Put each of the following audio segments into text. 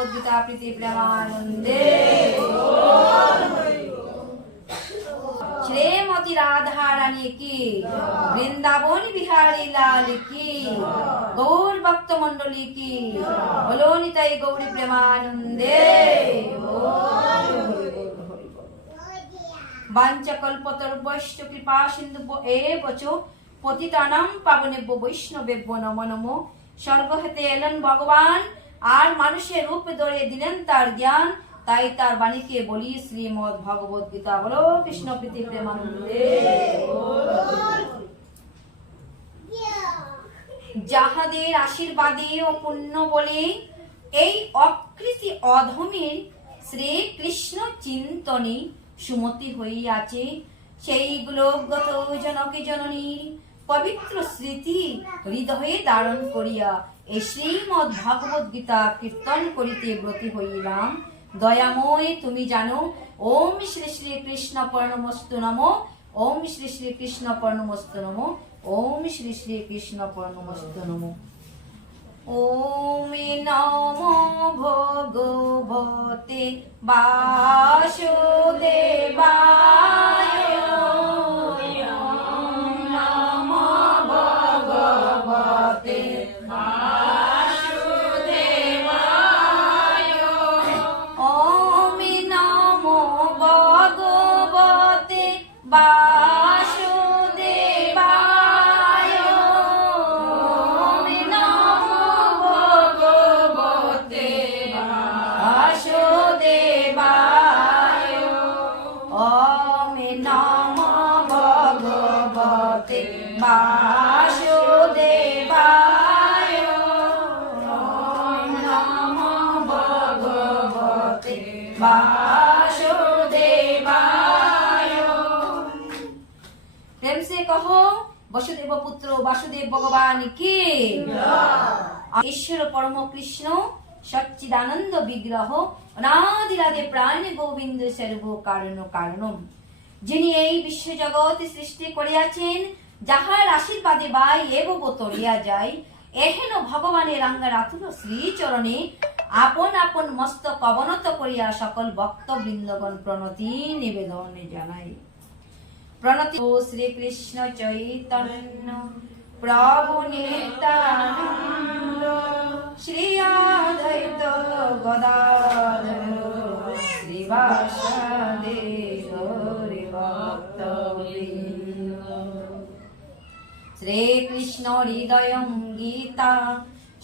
ভগবদ গীতা প্রীতি প্রেমানন্দে। শ্রীমতী রাধা রানী কি, বৃন্দাবন বিহারী লাল কি, গৌর ভক্ত মন্ডলী কি, বলো নিতাই গৌরী প্রেমানন্দে। বাঞ্ছাকল্পতরুভ্যশ্চ কৃপা সিন্ধু এব চ পতিতানাং পাবনেভ্যো বৈষ্ণবেভ্যো নমো নমো। স্বর্গ হতে এলেন ভগবান, আর মানুষের রূপ ধরে দিলেন তার জ্ঞান, তাই তার বাণীকে বলি শ্রীমদ্ ভগবদ গীতা। বলো কৃষ্ণ প্রীতি প্রেমানন্দে। যাহাদের আশীর্বাদে ও পুণ্য বলে এই অকৃতি অধমের শ্রীকৃষ্ণ চিন্তনে সুমতি হইয়াছে, সেইগুলো গত জনকে জননীর পবিত্র স্মৃতি হৃদয়ে ধারণ করিয়া এই শ্রীমদ্ ভগবদ গীতা কীর্তন করিতে ব্রতী হইলাম। দয়াময় তুমি জানো। ওম শ্রী শ্রী কৃষ্ণ পরমস্তু নমো। ওম শ্রী শ্রী কৃষ্ণ পরমস্তু নমো। ওম শ্রী শ্রী কৃষ্ণ পরমস্তু নমো। ওম নমো ভগবতে বাসুদেবায়। प्रेम से कहो वसुदेव पुत्र वासुदेव भगवान की। ईश्वर परम कृष्ण सच्चिदानंद विग्रह अनादिरादे प्राण गोविंद सर्व कारण कारणम, যিনি এই বিশ্ব জগৎ সৃষ্টি করিয়াছেন, যাহার আশীর্বাদে বাই এব তরিয়া যায়, এহেন ভগবানের রাঙ্গার আতুর শ্রীচরণে আপন আপন মস্তক অবনত করিয়া সকল ভক্ত বৃন্দগণ প্রণতি নিবেদন জানাই। প্রণতি ও শ্রীকৃষ্ণ চৈতন্য প্রভু নিত্যানন্দ শ্রী অদ্বৈত গদাধর শ্রীবাসাদি গৌরী ভক্তবৃন্দ। শ্রীকৃষ্ণ হৃদয়ং গীতা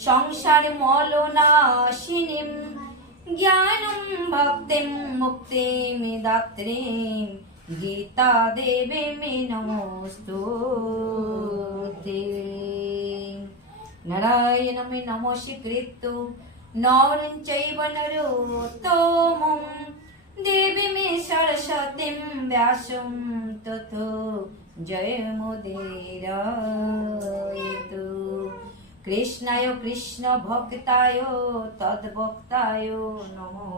সংসার মলনাশিনীম, জ্ঞানম ভক্তিম মুক্তিম দাত্রীম, গীতা দেবে মে নমস্তুতে। নারায়ণ মে নমস্কৃত্য নরং চৈব নরোত্তমং, দেবী মে সরস্বতীম ব্যাসং ততো জয়মুদীরয়তু। কৃষ্ণায় কৃষ্ণ ভক্তায় তদ্ভক্তায় নমো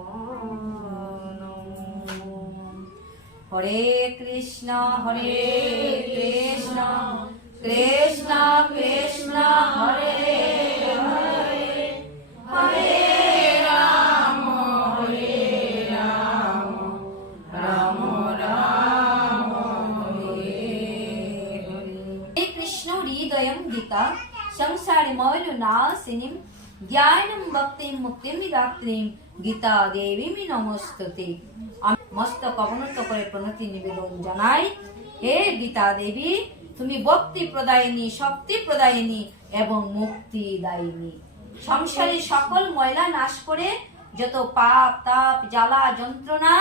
নমো। হরে কৃষ্ণ কৃষ্ণ কৃষ্ণ হরে হরে, হরে রাম রাম রাম হরে হরে। কৃষ্ণ হৃদয়ং গীতা সংসারে মলনাশিনীম, জ্ঞানম ভক্তিম মুক্তিম দাত্রীম, গীতা দেবী নমস্তুতে। আমি মস্তক অবনত করে প্রণতি নিবেদন জানাই। হে গীতা দেবী, তুমি ভক্তি প্রদায়িনী, শক্তি প্রদায়িনী এবং মুক্তি দায়িনী। সংসারের সকল ময়লা নাশ করে যত পাপ তাপ জ্বালা যন্ত্রণা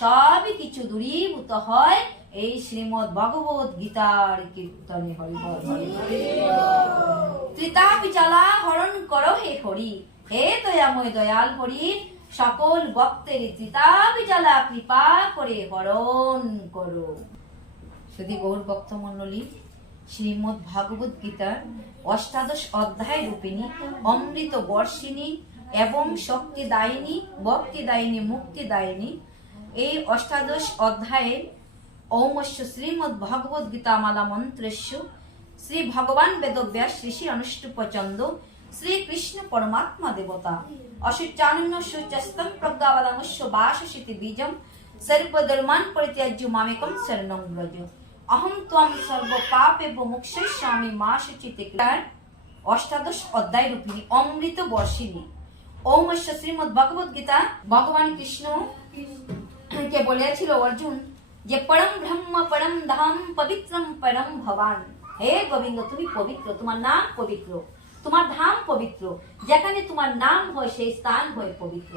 সবই কিছু দূরীভূত হয় এই শ্রীমদ্ ভগবদ গীতার কীর্তনে। হরি বল হরি ত্রিতাপ জ্বালা হরণ করো হে হরি, হে দয়াময় দয়াল হরি, সকল ভক্তের ত্রিতাপ জ্বালা কৃপা করে হরণ করো। যদি গৌর ভক্ত মন্ডলী, শ্রীমদ্ ভাগবত গীতার অষ্টাদশ অধ্যায় রূপিণী অমৃত বর্ষিণী এবং শক্তিদায়িনী ভক্তিদায়িনী মুক্তিদায়িনী এই অষ্টাদশ অধ্যায়ের ओमस्य श्रीमद् भगवद गीता माला मंत्रस्य श्री भगवान वेदव्यास ऋषि अनुष्टुप चंद শ্রীকৃষ্ণ পরমাত্মা দেবতা অশুচানন্য শুচস্তম প্রজ্ঞাবদামস্য বাসশিতি বীজম সর্বধর্মান পরিত্যাজ্য মামেকম শরণং ব্রজ অহম ত্বম সর্ব পাপেভ্য মোক্ষয়িষ্যামি মা শুচিতে। অষ্টাদশ অধ্যায় রূপিণী অমৃত বর্ষিণী ওম শ্রীমদ্ ভগবদ গীতা। ভগবান কৃষ্ণ কে বলেছিল অর্জুন যে পরম ব্রহ্ম পরম ধাম পবিত্রম পরম ভবান। হে গোবিন্দ, তুমি পবিত্র, তোমার নাম পবিত্র, তোমার ধাম পবিত্র, যেখানে তোমার নাম হয় সেই স্থান হয় পবিত্র।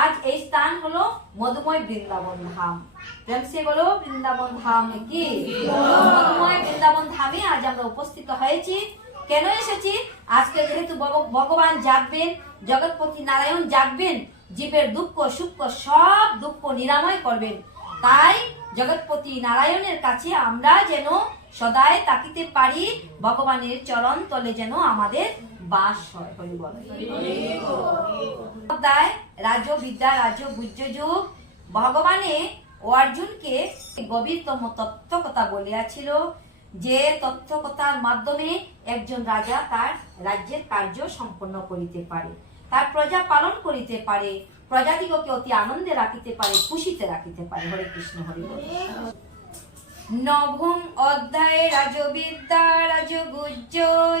আজ এই স্থান হলো মধুময় বৃন্দাবন ধাম। প্রেম সে বলো বৃন্দাবন ধাম কি? মধুময় বৃন্দাবন ধামে আজ আমরা উপস্থিত হয়েছি। কেন এসেছি? আজকে যেহেতু ভগবান জাগবেন, জগৎপতি নারায়ণ জাগবেন, জীবের দুঃখ সুখ সব দুঃখ নিরাময় করবেন। তাই জগৎপতি নারায়ণের কাছে আমরা যেন সদাই তাকিতে পারি, ভগবানের চরণ তলে যেন আমাদের বাস হয়। হরি বল। রাজ্য বিদ্যা রাজ্য গুহ্য যুগ ভগবানে অর্জুনকে গভীরতম তত্ত্বকথা বলিয়াছিল, যে তত্ত্বকথার মাধ্যমে একজন রাজা তার রাজ্যের কার্য সম্পন্ন করিতে পারে, তার প্রজা পালন করিতে পারে, প্রজাদিগকে অতি আনন্দে রাখিতে পারে, খুশিতে রাখিতে পারে। হরে কৃষ্ণ হরি বল। নবম অধ্যায় রাজবিদ্যা রাজগুহ্য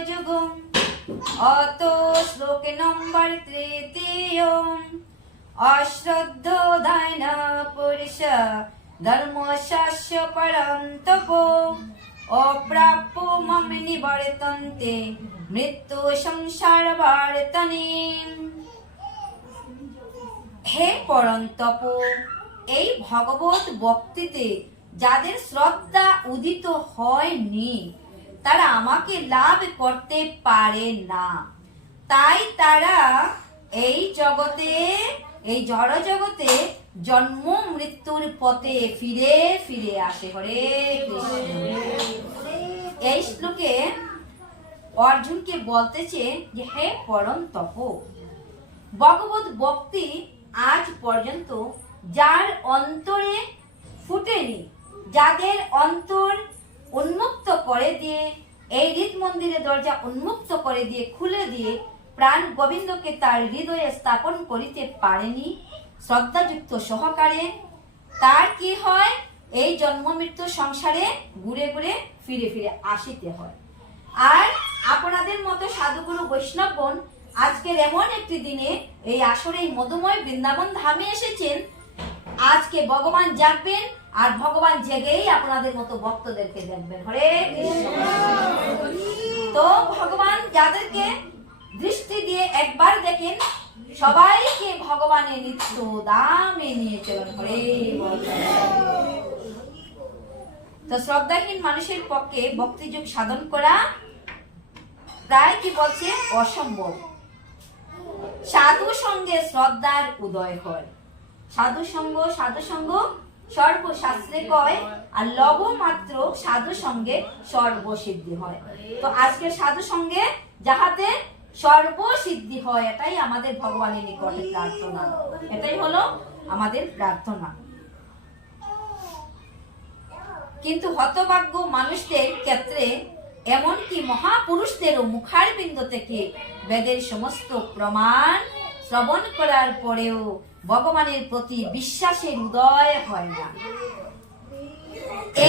যুগ অত শ্লোকে নম্বর তৃতীয় অশ্রদ্ধোদান পুরুষ ধর্মশাস্য পরন্তপ অপ্রাপ্য মম নিবর্তন্তে মৃত্যু সংসার বর্তনে। হে পরন্তপ, এই ভগবত ভক্তিতে যাদের শ্রদ্ধা উদিত হয়নি তারা আমাকে লাভ করতে পারে না। তাই তারা এই জগতে, এই জড় জগতে জন্ম মৃত্যুর পথে ফিরে ফিরে আসে। হরে কৃষ্ণ। এই শ্লোকে অর্জুনকে বলতেছে যে হে পরন্তপ, ভগবত ভক্তি আজ পর্যন্ত যার অন্তরে ফুটেনি, যাদের অন্তর উন্মুক্ত করে দিয়ে, এই হৃদ মন্দিরের দরজা উন্মুক্ত করে দিয়ে, খুলে দিয়ে প্রাণ গোবিন্দকে তার হৃদয়ে স্থাপন করিতে পারেনি শ্রদ্ধাযুক্ত সহকারে, তার কি হয়? এই জন্ম মৃত্যু সংসারে ঘুরে ঘুরে ফিরে ফিরে আসিতে হয়। আর আপনাদের মতো সাধুগুরু বৈষ্ণবগণ আজকের এমন একটি দিনে এই আসরে এই মধুময় বৃন্দাবন ধামে এসেছেন। আজকে ভগবান জাগবেন, আর ভগবান জেগেই আপনাদের মতো ভক্তদেরকে দেখবেন। হরে কৃষ্ণ। তো ভগবান যাদেরকে দৃষ্টি দিয়ে একবার দেখেন, সবাইকে ভগবানের নিত্য দামে নিয়ে চলেন। হরে বল। তো শ্রদ্ধাহীন মানুষের পক্ষে ভক্তিযোগ সাধন করা প্রায় কি বলছে অসম্ভব। সাধু সঙ্গে শ্রদ্ধার উদয় হয়। সাধু সঙ্গ সর্বশাস্ত্রে কয়, আর লব মাত্র সাধু সঙ্গে সর্বসিদ্ধি হয়। তো আজকের সাধু সঙ্গে যাহাতে সর্বসিদ্ধি হয়, এটাই আমাদের ভগবানের নিকটে প্রার্থনা, এটাই হলো আমাদের প্রার্থনা। কিন্তু হতভাগ্য মানুষদের ক্ষেত্রে, এমনকি মহাপুরুষদেরও মুখার বিন্দু থেকে বেদের সমস্ত প্রমাণ শ্রবণ করার পরেও ভগবানের প্রতি বিশ্বাসের উদয় হয় না।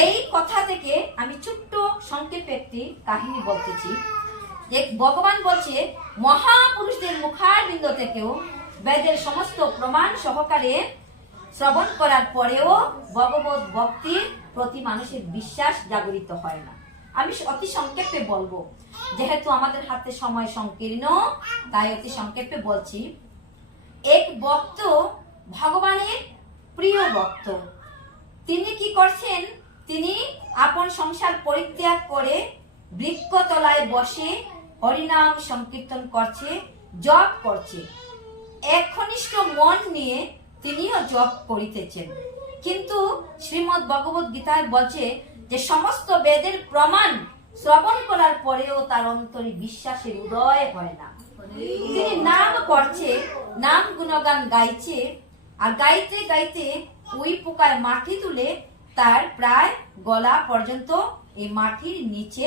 এই কথা থেকে আমি ছোট্ট সংক্ষেপে একটি কাহিনী বলতেছি। যে ভগবান বলছে মহাপুরুষদের মুখার বিন্দু থেকেও বেদের সমস্ত প্রমাণ সহকারে শ্রবণ করার পরেও ভগবত ভক্তির প্রতি মানুষের বিশ্বাস জাগরিত হয় না। আমি অতি সংক্ষেপে বলবো, যেহেতু আমাদের হাতে সময় সংকীর্ণ, তাই অতি সংক্ষেপে বলছি। এক ভক্ত, ভগবানের প্রিয় ভক্ত, তিনি কি করছেন? তিনি আপন সংসার পরিত্যাগ করে বৃক্ষতলায় বসে হরিনাম সংকীর্তন করছে, জপ করছে। একনিষ্ঠ মন নিয়ে তিনিও জপ করিতেছেন। কিন্তু শ্রীমদ্ ভগবদ গীতায় বলছে যে সমস্ত বেদের প্রমাণ শ্রবণ করার পরেও তার অন্তরে বিশ্বাসের উদয় হয় না। তিনি নাম করছে, নাম গুণগান গাইছে, আর গাইতে গাইতে ওই পোকায় মাটি তুলে তার প্রায় গলা পর্যন্ত এই মাটির নিচে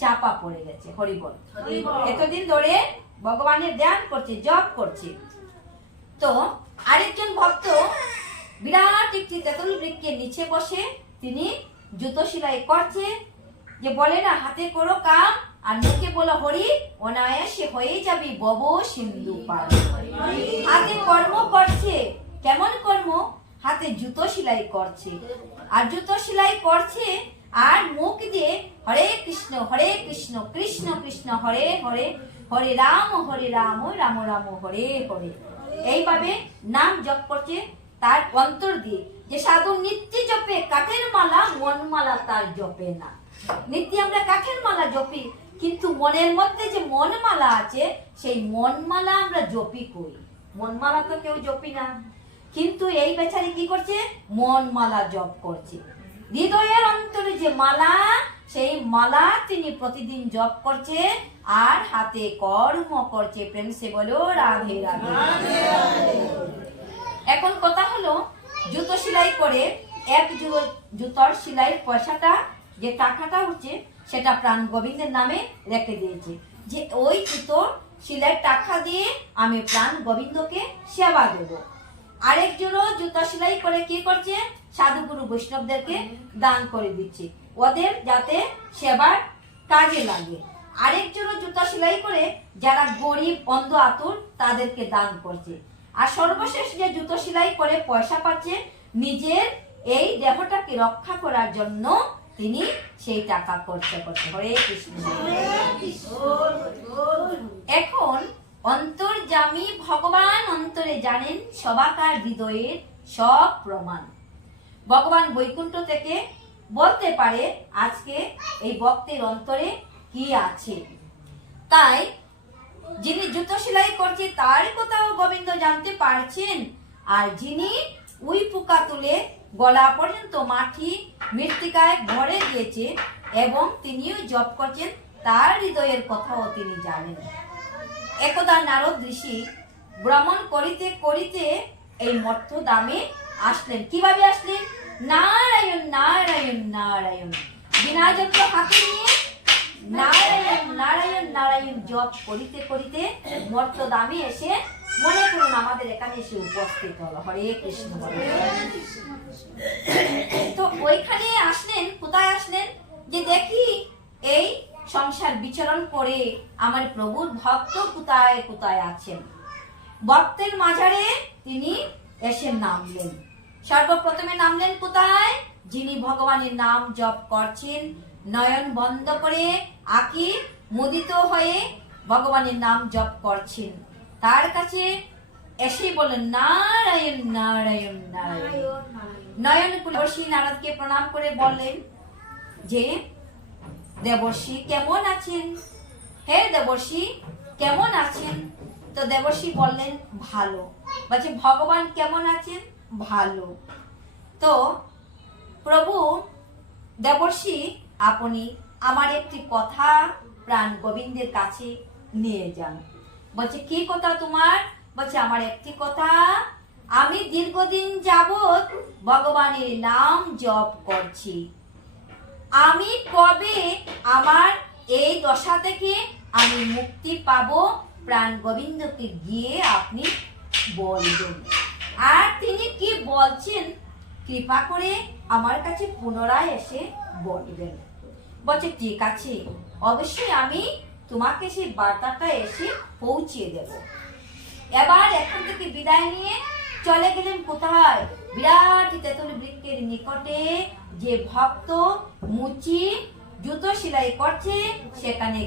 চাপা পড়ে গেছে। হরিবল। এতদিন ধরে ভগবানের ধ্যান করছে, জপ করছে। তো আরেকজন ভক্ত বিরাট একটি তেঁতুল বৃক্ষের নিচে বসে তিনি জুতো সেলাই করছে। যে বলে না, হাতে করো কাম আর মুখে বলো হরি, অনায়াসে হয়ে যাবে ভব সিন্ধু পার। হাতে কর্ম করছে, কেমন কর্ম? হাতে জুতো সেলাই করছে, আর জুতো সেলাই করছে আর মুখ দিয়ে হরে কৃষ্ণ কৃষ্ণ কৃষ্ণ হরে হরে, হরে রাম রাম রাম হরে হরে, এইভাবে নাম জপ করছে তার অন্তর দিয়ে। যে সাধু নিত্য জপে কাঠের মালা, মন মালা তার জপে না। নিত্য আমরা কাঠের মালা জপি, কিন্তু মনের মধ্যে যে মন মালা আছে সেই মন মালা আমরা জপি কই? মন মালা তো কেউ জপি না, কিন্তু এই বেচারি কি করছে? মন মালা জপ করছে। হৃদয়ের অন্তরে যে মালা, সেই মালা তিনি প্রতিদিন জপ করছে আর হাতে কর্ম করছে। প্রেম সে বলো রাধে রাধে। এখন কথা হলো, জুতো সেলাই করে এক জুতোর সেলাইয়ের পয়সাটা, যে টাকাটা হচ্ছে, সেটা প্রাণ গোবিন্দের নামে রেখে দিয়েছে, যে ওই জুতোর সেলাইয়ের টাকা দিয়ে আমি প্রাণ গোবিন্দকে সেবা দেব। আরেকজনও জুতো সেলাই করে কি করছে? সাধুগুরু বৈষ্ণবদেরকে দান করে দিচ্ছে, ওদের যাতে সেবার কাজে লাগে। আরেকজনও জুতো সেলাই করে যারা গরিব অন্ধ আতুর তাদেরকে দান করছে। আর সর্বশেষ যে জুতো সেলাই করে পয়সা পাচ্ছে, নিজের এই দেহটাকে রক্ষা করার জন্য তিনি সেই টাকা খরচ করছে। হরে কৃষ্ণ। এখন অন্তর্যামী ভগবান অন্তরে জানেন সবাকার হৃদয়ের সব প্রমাণ। ভগবান বৈকুণ্ঠ থেকে বলতে পারে আজকে এই ভক্তের অন্তরে কি আছে। তাই যিনি জুতো সেলাই করছে তার কথাও গোবিন্দ জানতে পারছেন, আর যিনি উই পোকা তুলে গলা পর্যন্ত মাটি মৃত্তিকায় ভরে দিয়েছে এবং তিনিও জপ করছেন, তার হৃদয়ের কথাও তিনি জানেন। একদা নারদ ঋষি ভ্রমণ করিতে করিতে এই মর্ত্য দামে আসলেন। কিভাবে আসলেন? নারায়ণ নারায়ণ নারায়ণ বিনা যন্ত্র হাতে নিয়ে নারায়ণ নারায়ণ নারায়ণ জপ করিতে করিতে মর্ত্য দামে এসে, মনে করুন আমাদের এখানে এসে উপস্থিত হলো। হরে কৃষ্ণ। তো ওইখানে আসলেন, কোথায় আসলেন? যে দেখি এই সংসার বিচরণ করে আমার প্রভুর ভক্ত কোথায় কোথায় আছেন। ভক্তের মাঝারে তিনি এসে নামলেন। সর্বপ্রথমে নামলেন কোথায়? যিনি ভগবানের নাম জপ করছেন, নয়ন বন্ধ করে আঁকি মুদিত হয়ে ভগবানের নাম জপ করছেন, তার কাছে এসে বলেন নারায়ণ নারায়ণ নারায়ণ। নয়ন দেবর্ষি নারদকে প্রণাম করে বললেন যে দেবর্ষি কেমন আছেন? হে দেবর্ষি কেমন আছেন? তো দেবর্ষি বললেন ভালো। বলছে ভগবান কেমন আছেন? ভালো। তো প্রভু দেবর্ষি আপনি আমার একটি কথা প্রাণ গোবিন্দের কাছে নিয়ে যান। বলছে কি কথা তোমার? বলছে আমার একটি কথা, আমি দীর্ঘদিন যাবৎ ভগবানের নাম জপ করছি, আমি কবে আমার এই দশা থেকে আমি মুক্তি পাবো প্রাণ গোবিন্দকে গিয়ে আপনি বলবেন। আর তিনি কি বলছেন কৃপা করে আমার কাছে পুনরায় এসে বলবেন। বলছে ঠিক আছে, অবশ্যই আমি তোমাকে সেই বার্তাটা এসে পৌঁছিয়ে দেব। এবার এখান থেকে বিদায় নিয়ে চলে গেলেন কোথায়? বিরাট তেঁতুল বৃক্ষের নিকটে যে ভক্ত মুচি জুতো সেলাই করছে সেখানে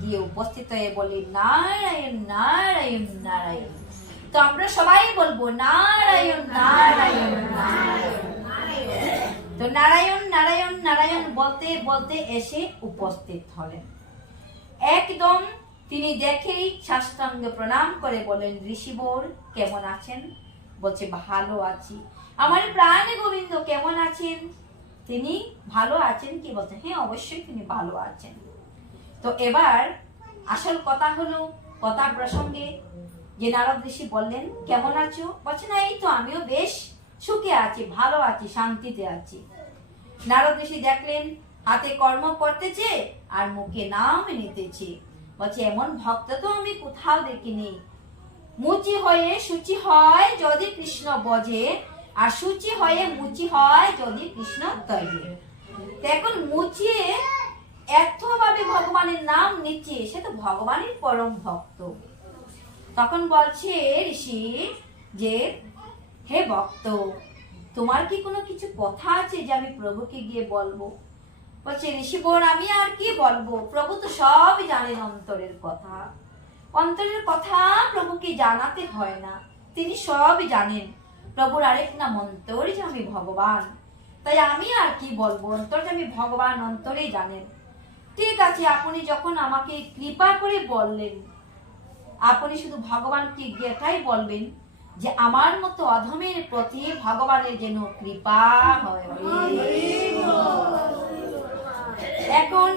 গিয়ে উপস্থিত হয়ে বলে নারায়ণ নারায়ণ নারায়ণ। তো আমরা সবাই বলবো নারায়ণ নারায়ণ নারায়ণ। তো নারায়ণ নারায়ণ নারায়ণ বলতে বলতে এসে উপস্থিত হলেন। একদম তিনি দেখেই সাষ্টাঙ্গে প্রণাম করে বলেন ঋষিবর কেমন আছেন? বলছে ভালো আছি। আমার প্রাণ গোবিন্দ কেমন আছেন? তিনি ভালো আছেন কি? বলছে হ্যাঁ অবশ্যই তিনি ভালো আছেন। তো এবার আসল কথা হলো, কথা প্রসঙ্গে যে নারদ ঋষি বললেন কেমন আছো? বলছে না এই তো আমিও বেশ সুখে আছি, ভালো আছি, শান্তিতে আছি। নারদ ঋষি দেখলেন হাতে কর্ম করতেছে আর মুখে নাম নিতেছে। বলছে এমন ভক্ত তো আমি কোথাও দেখিনি। মুচি হয়ে শুচি হয় যদি কৃষ্ণ বজে, আর শুচি হয়ে মুচি হয় যদি কৃষ্ণ তজে। এখন মুচিয়ে এতভাবে ভগবানের নাম নিচ্ছে, সে তো ভগবানের পরম ভক্ত। তখন বলছে ঋষি যে হে ভক্ত, তোমার কি কোনো কিছু কথা আছে যে আমি প্রভুকে গিয়ে বলবো? বলছে ঋষিবর আমি আর কি বলবো, প্রভু তো সবই জানেন অন্তরের কথা। অন্তরের কথা প্রভুকে জানাতে হয় না, তিনি সবই জানেন। প্রভুর আরেক নাম অন্তর্যামী ভগবান, তাই আমি আর কি বলবো, অন্তর্যামী ভগবান অন্তরেই জানেন। ঠিক আছে, আপনি যখন আমাকে কৃপা করে বললেন, আপনি শুধু ভগবানকে এটাই বলবেন যে আমার মতো অধমের প্রতি ভগবানের যেন কৃপা হয়। এখন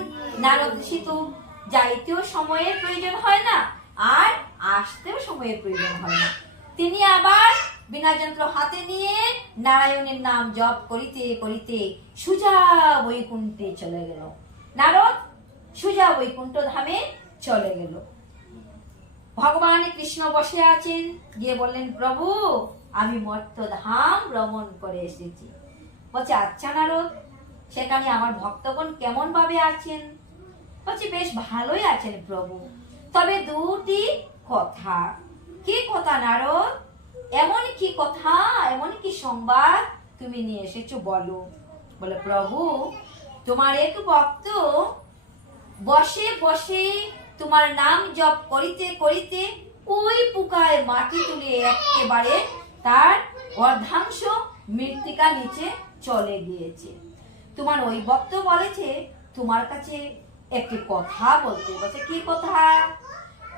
নারদ ঋষি তো যাইতেও সময়ের প্রয়োজন হয় না, আর আসতেও সময়ের প্রয়োজন হয় না। তিনি আবার বিনা যন্ত্র হাতে নিয়ে নারায়ণের নাম জপ করিতে করিতে সুজা বৈকুণ্ঠে চলে গেল। নারদ সুজা বৈকুণ্ঠ ধামে চলে গেল। ভগবান কৃষ্ণ বসে আছেন, গিয়ে বললেন প্রভু আমি মর্ত্য ধাম ভ্রমণ করে এসেছি। বলছে আচ্ছা নারদ, সেখানে আমার ভক্তগণ কেমন ভাবে আছেন? বলছে বেশ ভালোই আছেন প্রভু, তবে দুটি কথা। কি কথা নারদ? এমন কি কথা, এমন কি সংবাদ তুমি নিয়ে এসেছো বলো। বলে প্রভু তোমার এক ভক্ত বসে বসে তোমার নাম জপ করিতে করিতে ওই পুকায় মাটি তুলে একেবারে তার অর্ধাংশ মৃত্তিকা নিচে চলে গিয়েছে। তোমার ওই ভক্ত বলেছে তোমার কাছে একটি কথা বলতে। বলছে কি কথা?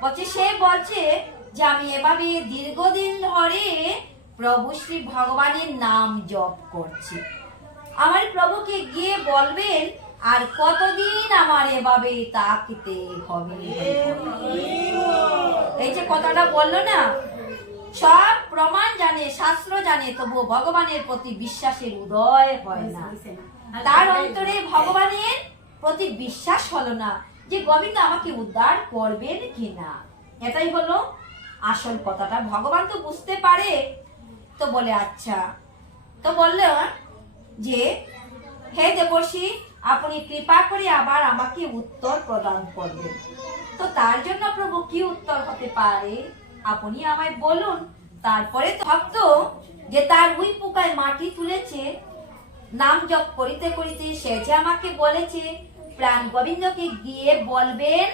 বলছে সে বলছে যে আমি এভাবে দীর্ঘদিন ধরে প্রভু শ্রী ভগবানের নাম জপ করছি, আমার প্রভুকে গিয়ে বলবেন আর কতদিন আমার এভাবে তাকিতে হবে। এই যে কথাটা বললো না, সব প্রমাণ জানে, শাস্ত্র জানে, তবুও ভগবানের প্রতি বিশ্বাসের উদয় হয় না। তার অন্তরে ভগবানের প্রতি বিশ্বাস হলো না যে গোবিন্দ আমাকে উদ্ধার করবেন কিনা। এটাই হলো আসল কথাটা। ভগবান তো বুঝতে পারে, তো বলে আচ্ছা, তো বলল যে হে দেবর্ষি আপনি কৃপা করে আবার আমাকে উত্তর প্রদান করবেন। তো তার জন্য প্রভু কি উত্তর হতে পারে আপনি আমায় বলুন। তারপরে ভক্ত যে তার ওই পোকায় মাটি তুলেছে নাম জপ করিতে করিতে, সে যে আমাকে বলেছে প্রাণ গোবিন্দকে গিয়ে বলবেন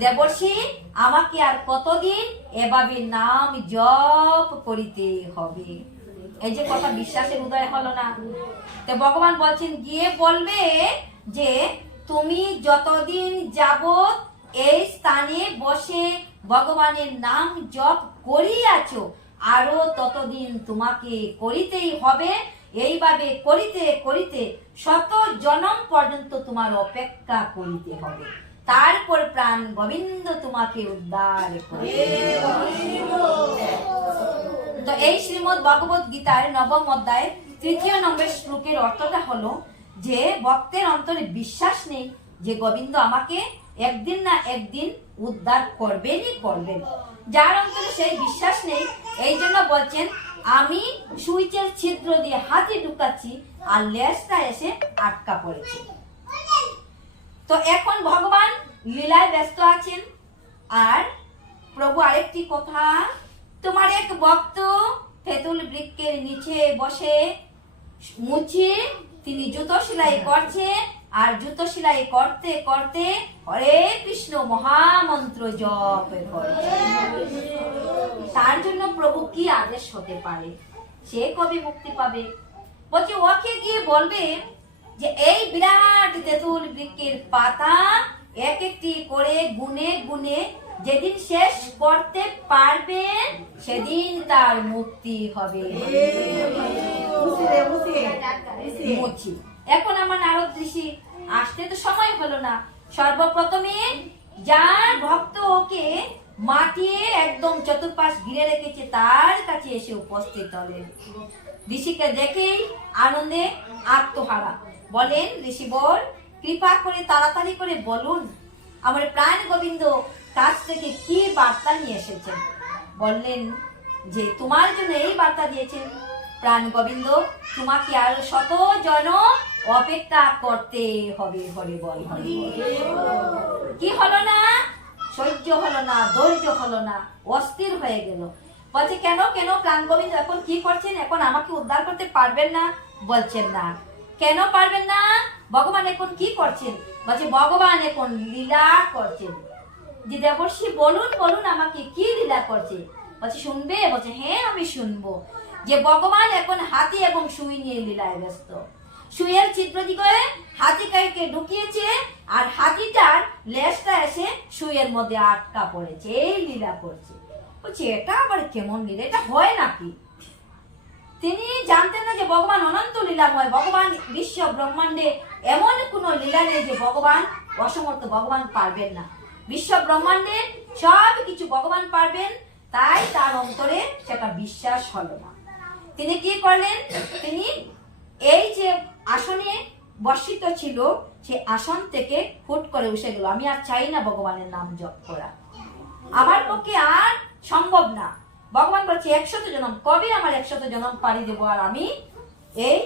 দেবর্ষি আমাকে আর কতদিন এভাবে নাম জপ করিতে হবে। এই যে কথা বিশ্বাসের উদয় হলো না। তো ভগবান বলছেন গিয়ে বলবে যে তুমি যতদিন যাবত এই স্থানে বসে ভগবানের নাম জপ করিয়াছো আরো ততদিন তোমাকে করিতেই হবে। এইভাবে করিতে করিতে শত জনম পর্যন্ত তোমার অপেক্ষা করিতে হবে, তারপর প্রাণ গোবিন্দ তোমাকে উদ্ধার করবে। তো এই শ্রীমদ ভগবত গীতার নবম অধ্যায় 3 নম্বর শ্লোকের অর্থটা হলো যে ভক্তের অন্তরে বিশ্বাস নেই যে গোবিন্দ আমাকে একদিন না একদিন উদ্ধার করবেনই করবেন। যার অন্তরে সেই বিশ্বাস নেই, এই জন্য বলছেন আমি সুইচের ছিদ্র দিয়ে হাতে ঢুকাচ্ছি আর লেজটা এসে আটকা পড়েছে। তো এখন ভগবান লীলায় ব্যস্ত আছেন। আর প্রভু আরেকটি কথা, তোমার এক ভক্ত তেঁতুল বৃক্ষের নিচে বসে মুচি তিনি জুতো সেলাই করছে, আর জুতো সেলাই করতে করতে হরে কৃষ্ণ মহামন্ত্র জপ করছে। তার জন্য প্রভু কি আদেশ হতে পারে? সে কবে মুক্তি পাবে? বলছে ওকে গিয়ে বলবে যে এই বিরাট তেঁতুল বৃক্ষের পাতা এক একটি করে গুনে গুনে যেদিন শেষ করতে পারবে সেদিন তার মুক্তি হবে। এখন আমার নারদ ঋষি আসতে তো সময় হলো না। সর্বপ্রথমে যার ভক্ত ওকে মাটিয়ে একদম চতুর্পাশ ঘিরে রেখেছে তার কাছে এসে উপস্থিত হলেন। ঋষিকে দেখেই আনন্দে আত্মহারা বলেন ঋষিবর কৃপা করে তাড়াতাড়ি করে বলুন আমার প্রাণ গোবিন্দ কাছ থেকে কি বার্তা নিয়ে এসেছেন। বললেন যে তোমার জন্য এই বার্তা দিয়েছেন প্রাণ গোবিন্দ, তোমাকে আর শত জন অপেক্ষা করতে হবে। হরি বল, হরি বল। কি হলো না? সহ্য হলো না, ধৈর্য হলো না, অস্থির হয়ে গেল। বলছে কেন কেন প্রাণ গোবিন্দ এখন কি করছেন? এখন আমাকে উদ্ধার করতে পারবেন না? বলছেন না। কেন পারবেন না? ভগবান এখন কি করছেন? বলছে ভগবান এখন লীলা করছেন। যে দেবর্ষি বলুন বলুন আমাকে কি লীলা করছে? বলছে শুনবে? বলছে হ্যাঁ আমি শুনবো। যে ভগবান এখন হাতি এবং সুই নিয়ে লীলায় ব্যস্ত। সুইয়ের ছিদ্র দিকে হাতিকে ঢুকিয়েছে আর হাতিটার লেজটা এসে সুইয়ের মধ্যে আটকা পড়েছে। এই লীলা করছে। বলছে এটা আবার কেমন লীলা? এটা হয় নাকি? তিনি জানতেন না যে ভগবান অনন্ত লীলাময়। ভগবান বিশ্ব ব্রহ্মাণ্ডে এমন কোন লীলা নেই যে ভগবান অসমর্থ, ভগবান পারবেন না। বিশ্ব ব্রহ্মাণ্ডে সব কিছু ভগবান পারবেন, তাই তার অন্তরে সেটা বিশ্বাস হলো না। তিনি কি করলেন? তিনি এই যে আসনে বসিত ছিল সে আসন থেকে ফুট করে উঠে গেল। আমি আর চাই না ভগবানের নাম জপ করা, আমার পক্ষে আর সম্ভব না। ভগবান বলছে 100 জন্ম, কবে আমার 100 জন্ম পাড়ি দেবো আর আমি এই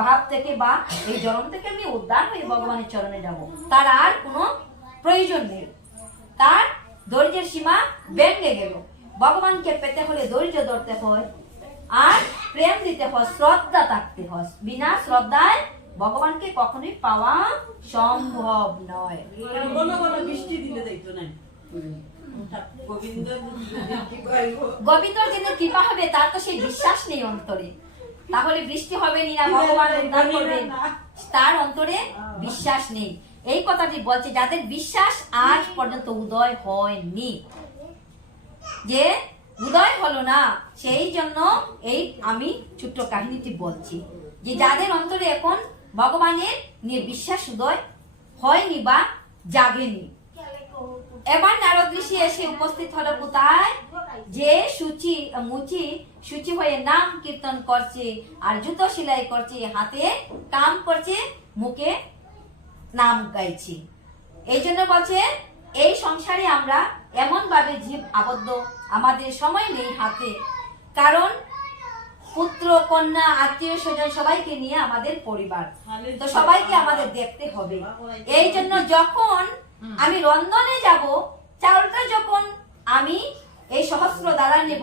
ভাব থেকে বা এই জন্ম থেকে আমি উদ্ধার হয়ে ভগবানের চরণে যাব, তার আর কোনো প্রয়োজন নেই। তার ধৈর্যের সীমা ভেঙে গেল। ভগবানকে পেতে হলে ধৈর্য ধরতে হয় আর প্রেম দিতে হয়, শ্রদ্ধা থাকতে হয়। বিনা শ্রদ্ধায় ভগবানকে কখনোই পাওয়া সম্ভব নয়। বৃষ্টি দিলে যাইতো না। গোবিন্দর জন্য কৃপা হবে তার তো সেই বিশ্বাস নেই অন্তরে, তাহলে বৃষ্টি হবে না, ভগবান উদ্ধার করবেন, তার অন্তরে বিশ্বাস নেই। এই কথাটি বলছে যাদের বিশ্বাস আজ পর্যন্ত উদয় হয়নি, যে উদয় হলো না, সেই জন্য এই আমি ছোট্ট কাহিনীটি বলছি যে যাদের অন্তরে এখন ভগবানের নির্বিশ্বাস উদয় হয়নি বা জাগেনি। এবার নারদ ঋষি এসে উপস্থিত হলো কোথায়? যে শুচি হয়ে নাম কীর্তন করছে আর জুতো সেলাই করছে, হাতে কাম করছে, মুখে নাম গাইছে। এই জন্য বলছে এই সংসারে আমরা এমন ভাবে জীব আবদ্ধ, আমাদের সময় নেই হাতে, কারণ পুত্র কন্যা আত্মীয় স্বজন সবাইকে নিয়ে আমাদের পরিবার, তো সবাইকে আমাদের দেখতে হবে। এই জন্য যখন আমি রন্ধনে যাব, চাউলটা যখন আমি এই সহস্র দ্বারা নেব,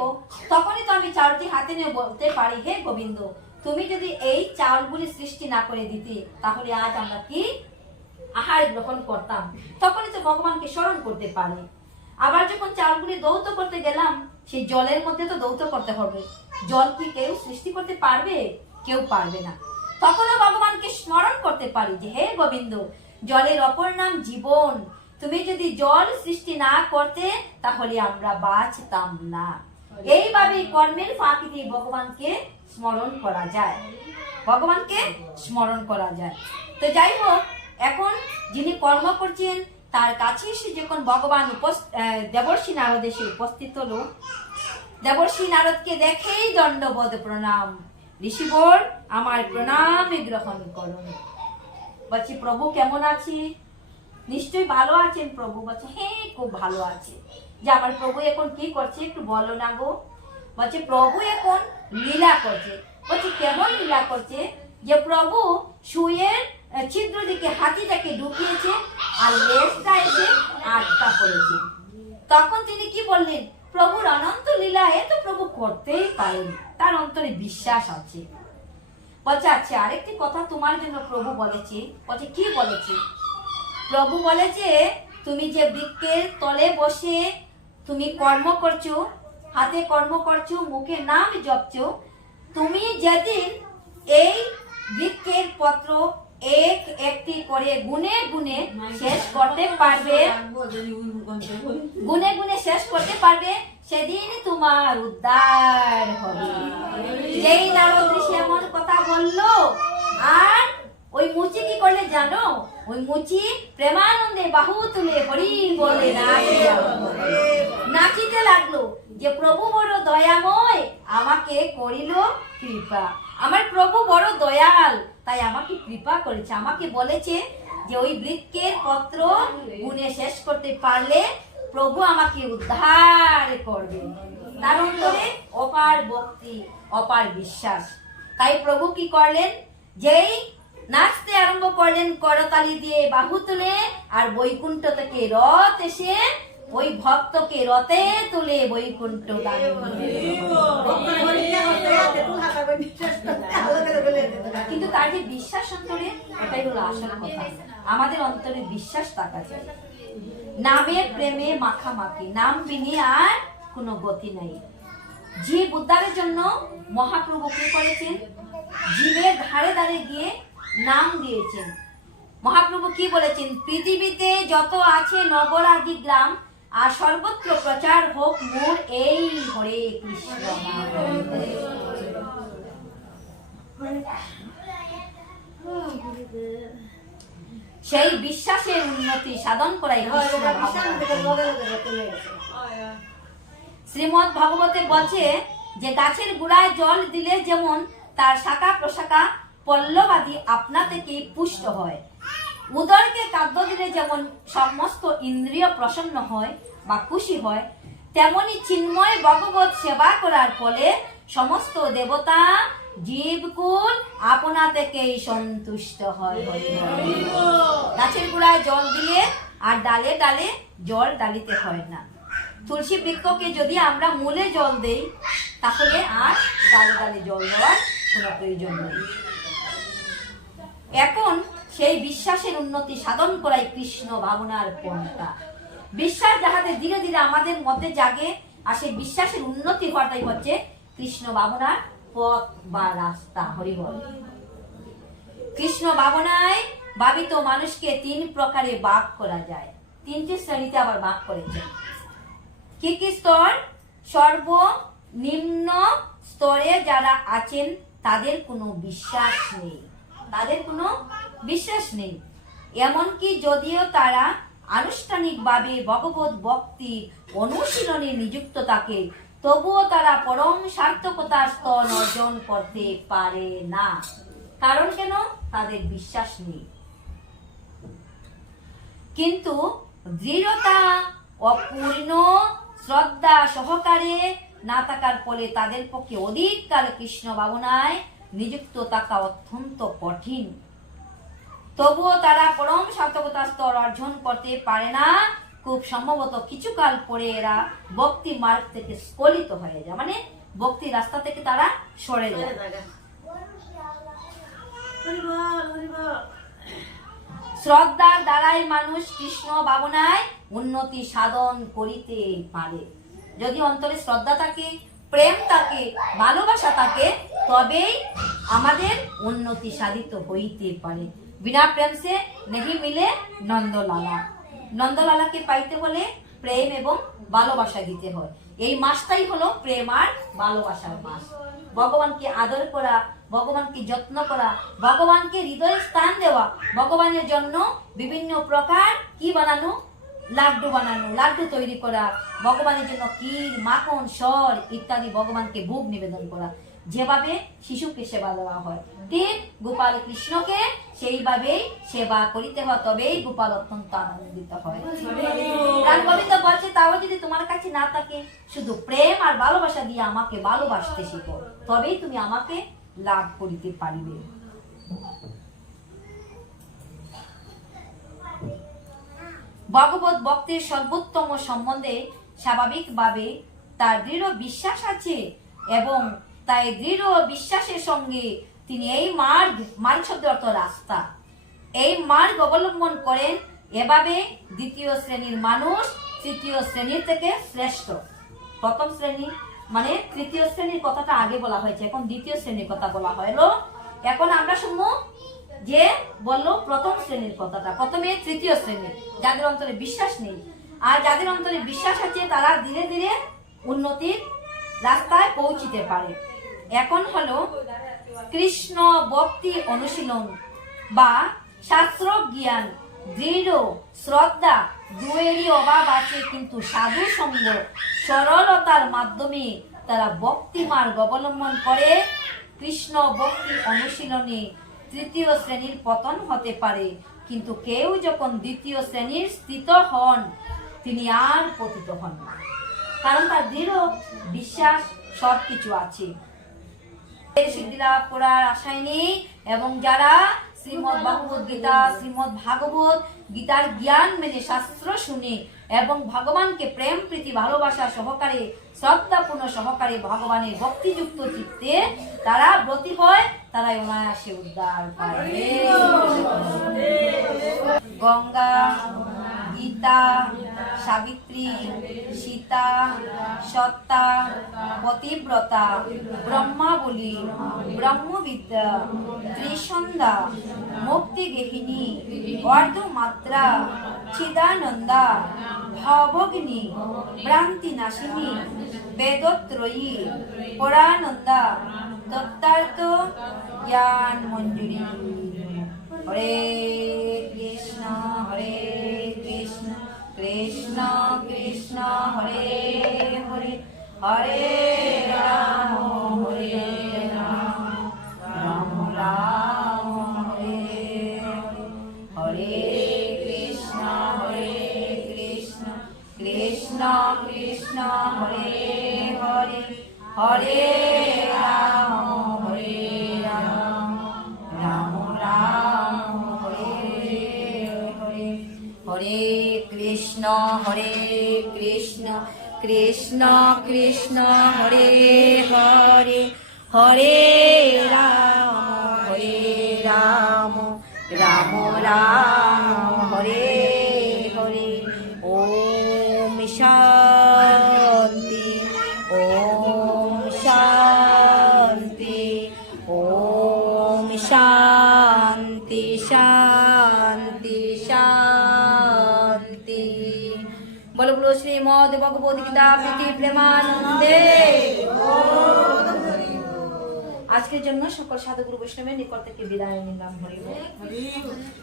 তখনই তো আমি চাউলটি হাতে নিয়ে বলতে পারি হে গোবিন্দ, তুমি যদি এই চাউলগুলি সৃষ্টি না করে দিতে তাহলে আজ আমরা কি আহার গ্রহণ করতাম। তখনই তো ভগবানকে স্মরণ করতে পারি। আবার যখন চাউলগুলি দৌত করতে গেলাম, সেই জলের মধ্যে তো দৌত করতে হবে। জল কি কেউ সৃষ্টি করতে পারবে? কেউ পারবে না। তখনও ভগবানকে স্মরণ করতে পারি যে হে গোবিন্দ, জলের অপর নাম জীবন, তুমি যদি জল সৃষ্টি না করতে তাহলে আমরা বাঁচতাম না। এইভাবে কর্মের ফাঁকি দিয়ে ভগবানকে স্মরণ করা যায়, ভগবানকে স্মরণ করা যায়। তো যাই হোক, এখন যিনি কর্ম করছেন তার কাছে এসে যখন ভগবান দেবর্ষি নারদ এসে উপস্থিত হলো, দেবর্ষি নারদকে দেখেই দণ্ডবোধ প্রণাম, ঋষিবর আমার প্রণামে গ্রহণ করুন। বলছি প্রভু কেমন আছি? নিশ্চয়ই ভালো আছেন প্রভু। বলছে হ্যাঁ খুব ভালো আছে। যে আমার প্রভু এখন কি করছে একটু বলো না গো। বলছে প্রভু এখন লীলা করছে। বলছে কেমন লীলা করছে? যে প্রভু সুইয়ের ছিদ্র দিকে হাতিটাকে ঢুকিয়েছে আর লেজটা এসে আটকা পড়েছে। তখন তিনি কি বললেন? প্রভুর অনন্ত লীলা এ তো প্রভু করতেই পারেন, তার অন্তরে বিশ্বাস আছে। বলছে আচ্ছা আরেকটি কথা তোমার জন্য প্রভু বলেছে। বলছে কি বলেছে? প্রভু বলেছে তুমি যে বৃক্ষের তলে বসে তুমি কর্ম করছো, হাতে কর্ম করছো, মুখে নাম জপছো, তুমি যেদিন এই বৃক্ষের পত্র এক একটি করে গুনে গুনে শেষ করতে পারবে, গুনে গুনে শেষ করতে পারবে, সেদিন তোমার উদ্ধার হবে। যেই নারদ ঋষি এমন কথা বললো, আর ওই মুচি কি করলে জানো? ওই মুচি প্রেমানন্দে বাহু তুলে হরি বলে নাচিতে লাগলো যে প্রভু বড় দয়াময়, আমাকে করিল কৃপা। আমার প্রভু বড় দয়াল, তাই আমাকে কৃপা করেছে, আমাকে বলেছে যে ওই বৃক্ষের পত্র গুনে শেষ করতে পারলে প্রভু আমাকে উদ্ধার করবে। তার অন্তরে অপার ভক্তি, অপার বিশ্বাস। তাই প্রভু কি করলেন, যেই নাচতে আরম্ভ করলেন করতালি দিয়ে বাহু তুলে, আর বৈকুণ্ঠ থেকে রথ এসে ওই ভক্তকে রথে তুলে বৈকুণ্ঠ দান করলেন। কিন্তু তার যে বিশ্বাস অন্তরে, এটাই হলো আসল কথা। আমাদের অন্তরে বিশ্বাস থাকা চাই। নামে প্রেমে মাখামাখি, নাম বিনে আর কোনো গতি নাই। জীব উদ্ধারের জন্য মহাপ্রভু কি করেছেন, জীবের ধারে ধারে গিয়ে নাম দিয়েছেন। মহাপ্রভু কি বলেছেন, পৃথিবীতে যত আছে নগর আদি গ্রাম, আর সর্বত্র প্রচার হোক মোর এই হরে কৃষ্ণ নাম। সেই বিশ্বাসের উন্নতি সাধন করাই কৃষ্ণ ভাবনা। শ্রীমদ্ ভাগবতে বলছে যে গাছের গোড়ায় জল দিলে যেমন তার শাখা প্রশাখা পল্লব আদি আপনা থেকেই পুষ্ট হয়, উদরকে খাদ্য দিলে যেমন সমস্ত ইন্দ্রিয় প্রসন্ন হয় বা খুশি হয়, তেমনি চিন্ময় ভগবত সেবা করার ফলে সমস্ত দেবতা জীবকুল আপনা থেকেই সন্তুষ্ট হয়। গাছের গোড়ায় জল দিলে আর ডালে ডালে জল ডালিতে হয় না। তুলসী বৃক্ষকে যদি আমরা মূলে জল দেই, তাহলে আর ডালে ডালে জল দেওয়ার কোনো প্রয়োজন নেই। এখন সেই বিশ্বাসের উন্নতি সাধন করাই কৃষ্ণ ভাবনার পন্থা। বিশ্বাস যাহাতে ধীরে ধীরে আমাদের মধ্যে জাগে, আর সেই বিশ্বাসের উন্নতি হওয়াটাই হচ্ছে কৃষ্ণ ভাবনার পথ বা রাস্তা। হরি বল। কৃষ্ণ ভাবনায় ভাবিত মানুষকে তিন প্রকারে ভাগ করা যায়, তিনটি শ্রেণীতে আবার ভাগ করেছেন। কি কি স্তর? সর্বনিম্ন স্তরে যারা আছেন তাদের কোনো বিশ্বাস নেই, তাদের কোনো বিশ্বাস নেই। এমনকি যদিও তারা আনুষ্ঠানিকভাবে ভগবত ভক্তি অনুশীলনে নিযুক্ত থাকে, তবুও তারা পরম সার্থকতার স্তর অর্জন করতে পারে না। কারণ কেন? তাদের বিশ্বাস নেই। কিন্তু দৃঢ়তা অপূর্ণ শ্রদ্ধা সহকারে না থাকার ফলে তাদের পক্ষে অধিককাল কৃষ্ণ ভাবনায় নিযুক্ত থাকা অত্যন্ত কঠিন। তবুও তারা পরম সার্থকতার স্তর অর্জন করতে পারে না। খুব সম্ভবত কিছুকাল পরে এরা ভক্তি মার্গ থেকে স্খলিত হয়ে যায়, মানে ভক্তি রাস্তা থেকে তারা সরে যায়। শ্রদ্ধার দ্বারাই মানুষ কৃষ্ণ ভাবনায় উন্নতি সাধন করিতে পারে। যদি অন্তরে শ্রদ্ধা থাকে, প্রেম থাকে, ভালোবাসা থাকে, তবেই আমাদের উন্নতি সাধিত হইতে পারে। বিনা প্রেম সে নেহি মিলে নন্দলালা। নন্দলালাকে পাইতে হলে প্রেম এবং ভালোবাসা দিতে হয়। এই মাসটাই হলো প্রেম আর ভালোবাসার মাস। ভগবানকে আদর করা, ভগবানকে যত্ন করা, ভগবানকে হৃদয়ে স্থান দেওয়া, ভগবানের জন্য বিভিন্ন প্রকার কি বানানো, লাড্ডু বানানো, লাড্ডু তৈরি করা, ভগবানের জন্য ক্ষীর, মাখন, সর ইত্যাদি ভগবানকে ভোগ নিবেদন করা। যেভাবে শিশুকে সেবা দেওয়া হয়, ঠিক গোপাল কৃষ্ণকে সেইভাবেই সেবা করিতে হয়, তবেই গোপাল অত্যন্ত আনন্দিত হয়। গান কবিতা বলছে, তাও যদি তোমার কাছে না থাকে, শুধু প্রেম আর ভালোবাসা দিয়ে আমাকে ভালোবাসতে শিখো, তবেই তুমি আমাকে লাভ করিতে পারিবে। ভগবত ভক্তির সর্বোত্তম সম্বন্ধে স্বাভাবিকভাবে তার দৃঢ় বিশ্বাস আছে, এবং তাই দৃঢ় বিশ্বাসের সঙ্গে তিনি এই মার্গ, মার্গ শব্দ অর্থ রাস্তা, এই মার্গ অবলম্বন করেন। এভাবে দ্বিতীয় শ্রেণীর মানুষ তৃতীয় শ্রেণীর থেকে শ্রেষ্ঠ। প্রথম শ্রেণী মানে তৃতীয় শ্রেণীর কথাটা আগে বলা হয়েছে, এখন দ্বিতীয় শ্রেণীর কথা বলা হলো। এখন আমরা শুনবো যে বললো প্রথম শ্রেণীর কথাটা। প্রথমে তৃতীয় শ্রেণী, যাদের অন্তরে বিশ্বাস নেই, আর যাদের অন্তরে বিশ্বাস আছে তারা ধীরে ধীরে উন্নতির রাস্তায় পৌঁছিতে পারে। এখন হলো কৃষ্ণ ভক্তি অনুশীলন বা শাস্ত্র জ্ঞান, দৃঢ় শ্রদ্ধা দুয়েরই অভাব আছে, কিন্তু সাধু সঙ্গ সরলতার মাধ্যমে তারা ভক্তি মার্গ অবলম্বন করে কৃষ্ণ ভক্তি অনুশীলনে তৃতীয় শ্রেণীর পতন হতে পারে। কিন্তু কেউ যখন দ্বিতীয় শ্রেণীর স্থিত হন, তিনি আর পতিত হন না, কারণ তার দৃঢ় বিশ্বাস সবকিছু আছে। সিদ্ধি লাভ করার আশায় নেই, এবং যারা শ্রীমদ্ ভগবত গীতা, শ্রীমদ্ ভাগবত গীতার জ্ঞান মেনে শাস্ত্র শুনে এবং ভগবানকে প্রেম প্রীতি ভালোবাসা সহকারে শ্রদ্ধাপূর্ণ সহকারে ভগবানের ভক্তিযুক্ত চিত্তে তারা ব্রতী হয়, তারাই অনায়াসে উদ্ধার পায়। গঙ্গা, গীতা, সাবিত্রী, সীতা, সত্তা, পতিব্রতা, ব্রহ্মাবলী, ব্রহ্মবিদ্যা, ত্রিসন্ধ্যা, মুক্তিগেহিনী, অর্ধমাত্রা, চিদানন্দা, ভবগ্নি, ভ্রান্তিনাশিনী, বেদত্রয়ী, পরানন্দা, তত্ত্বার্থ জ্ঞান মঞ্জুরি। হরে কৃষ্ণ হরে কৃষ্ণ কৃষ্ণ কৃষ্ণ হরে হরে, হরে রাম হরে রাম, রাম রাম হরে হরে, হরে কৃষ্ণ কৃষ্ণ কৃষ্ণ হরে হরে, হরে রাম রাম, রাম রাম হরে হরে, হরে কৃষ্ণ কৃষ্ণ কৃষ্ণ হরে হরে, হরে রাম রাম রাম হরে হরে। ওম শান্তি, ওম শান্তি, ওম শান্তি শান্তি শান্তি। বলো বলো শ্রীমদ্ ভগবত গীতা প্রীতি প্রেমানন্দে। আজকের জন্য সকল সাধুগুরু বৈষ্ণবের নিকট থেকে বিদায় নিলাম। হরি বল।